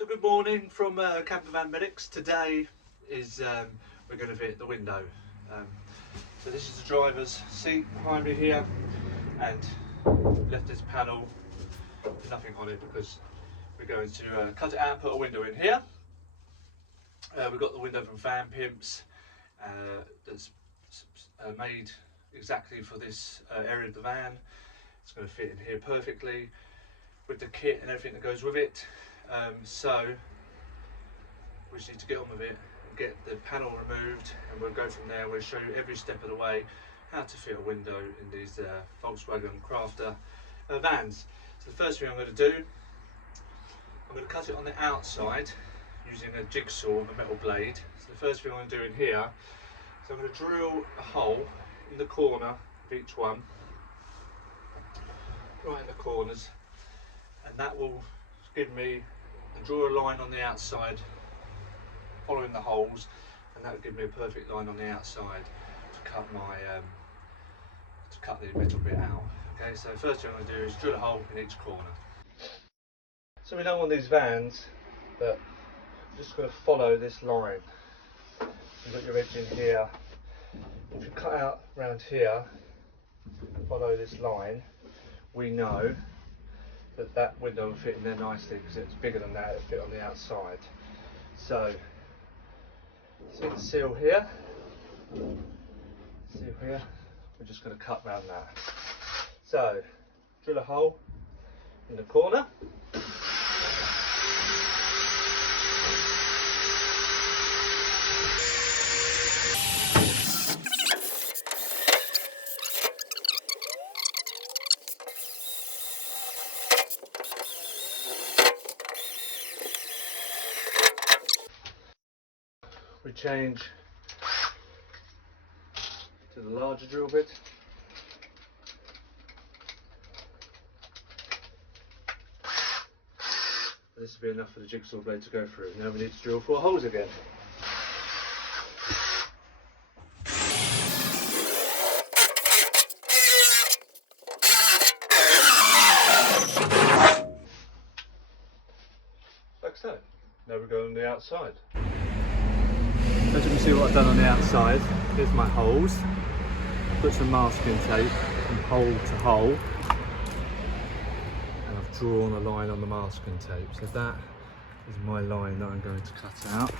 So good morning from Campervan Medics. Today is we're going to fit the window. So this is the driver's seat behind me here, and left this panel, nothing on it because we're going to cut it out and put a window in here. We've got the window from Van Pimps that's made exactly for this area of the van. It's going to fit in here perfectly with the kit and everything that goes with it. So we just need to get on with it and get the panel removed, and we'll go from there. We'll show you every step of the way how to fit a window in these Volkswagen Crafter vans. So the first thing I'm going to do, I'm going to cut it on the outside using a jigsaw and a metal blade. So the first thing I'm going to do in here, so I'm going to drill a hole in the corner of each one, right in the corners, and that will give me, and draw a line on the outside following the holes, and that will give me a perfect line on the outside to cut my the metal bit out. Okay, so first thing I'm going to do is drill a hole in each corner. So we know on these vans that you're just going to follow this line. You've got your edge in here. If you cut out around here, follow this line, we know that that window will fit in there nicely because it's bigger than that, it'll fit on the outside. So, see the seal here? Seal here? We're just going to cut around that. So, drill a hole in the corner. We change to the larger drill bit. This will be enough for the jigsaw blade to go through. Now we need to drill 4 holes again. Like so. Now we go on the outside. As you can see what I've done on the outside, here's my holes. Put some masking tape from hole to hole, and I've drawn a line on the masking tape. So that is my line that I'm going to cut out.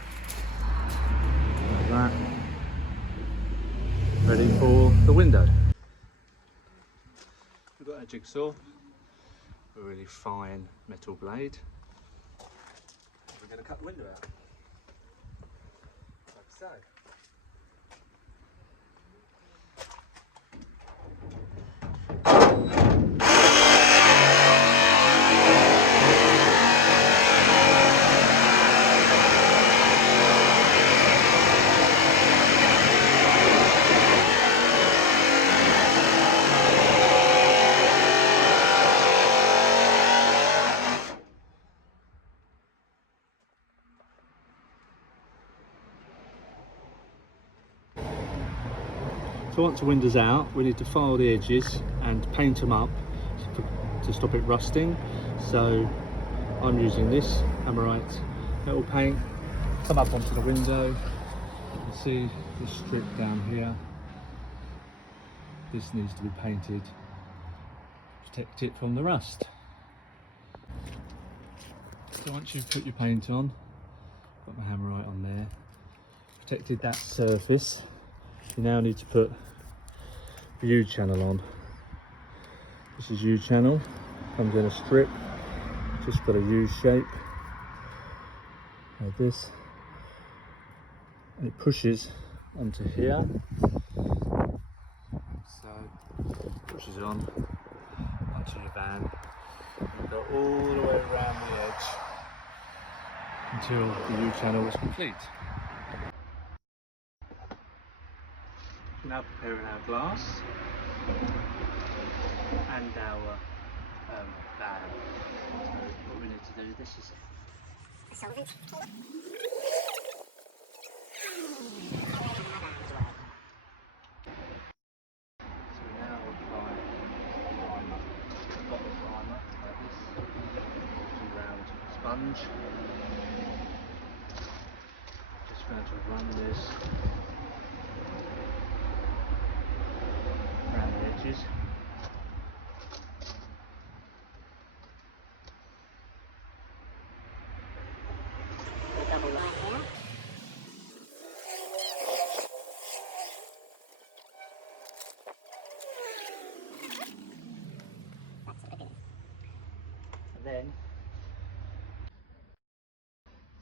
Like that. Ready for the window. We've got a jigsaw, a really fine metal blade. We're going to cut the window out. So. So once the window's out, we need to file the edges and paint them up to stop it rusting. So I'm using this Amorite metal paint. Come up onto the window. You can see this strip down here. This needs to be painted to protect it from the rust. So once you've put your paint on, got my Amorite on there, protected that surface, you now need to put the U-channel on. This is U-channel, comes in a strip, just got a U shape, like this, and it pushes onto here, so pushes on onto your van, and go all the way around the edge until the U-channel is complete. Now preparing our glass and our van. So what we need to do, this is a solvent. So we now apply primer, bottle primer like this, 2 round sponge. going to run this around the edges. Double line here. And then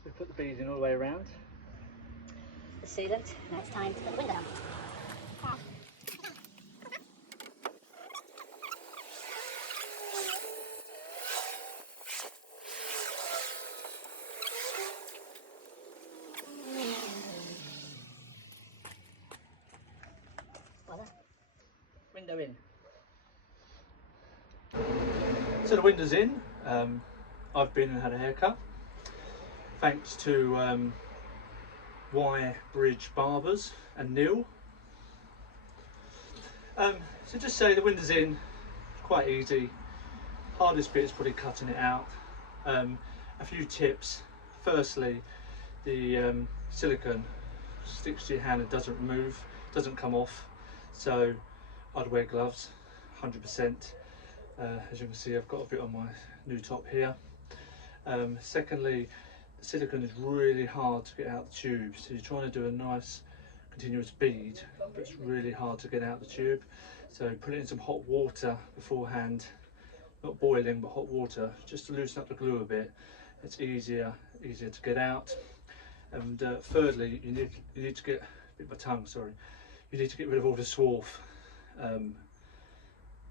so put the beads in all the way around. The sealant. Now it's time to put the window on. Window in. So the window's in. I've been and had a haircut. Thanks to Y Bridge Barbers and Neil. So just say the window's in, quite easy. Hardest bit is probably cutting it out. A few tips. Firstly, the silicone sticks to your hand and doesn't remove, doesn't come off. So I'd wear gloves, 100%. As you can see, I've got a bit on my new top here. Secondly, the silicone is really hard to get out the tube. So you're trying to do a nice continuous bead, but it's really hard to get out the tube. So put it in some hot water beforehand, not boiling, but hot water, just to loosen up the glue a bit. It's easier to get out. And thirdly, you need to get, bit my tongue, sorry. You need to get rid of all the swarf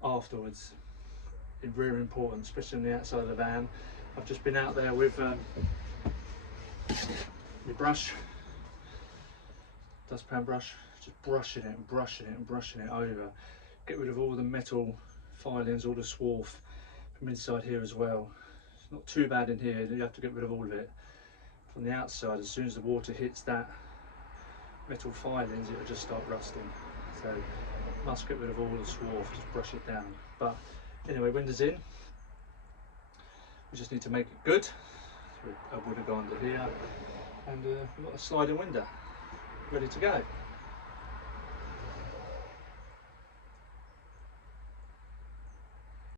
afterwards. It's very important, especially on the outside of the van. I've just been out there with my brush, dustpan brush, just brushing it and brushing it and brushing it over. Get rid of all the metal filings, all the swarf from inside here as well. It's not too bad in here, you have to get rid of all of it. From the outside, as soon as the water hits that metal filings, it'll just start rusting. So must get rid of all the swarf, just brush it down. But anyway, windows in. We just need to make it good. So I would have gone to here, and we've got a sliding window ready to go.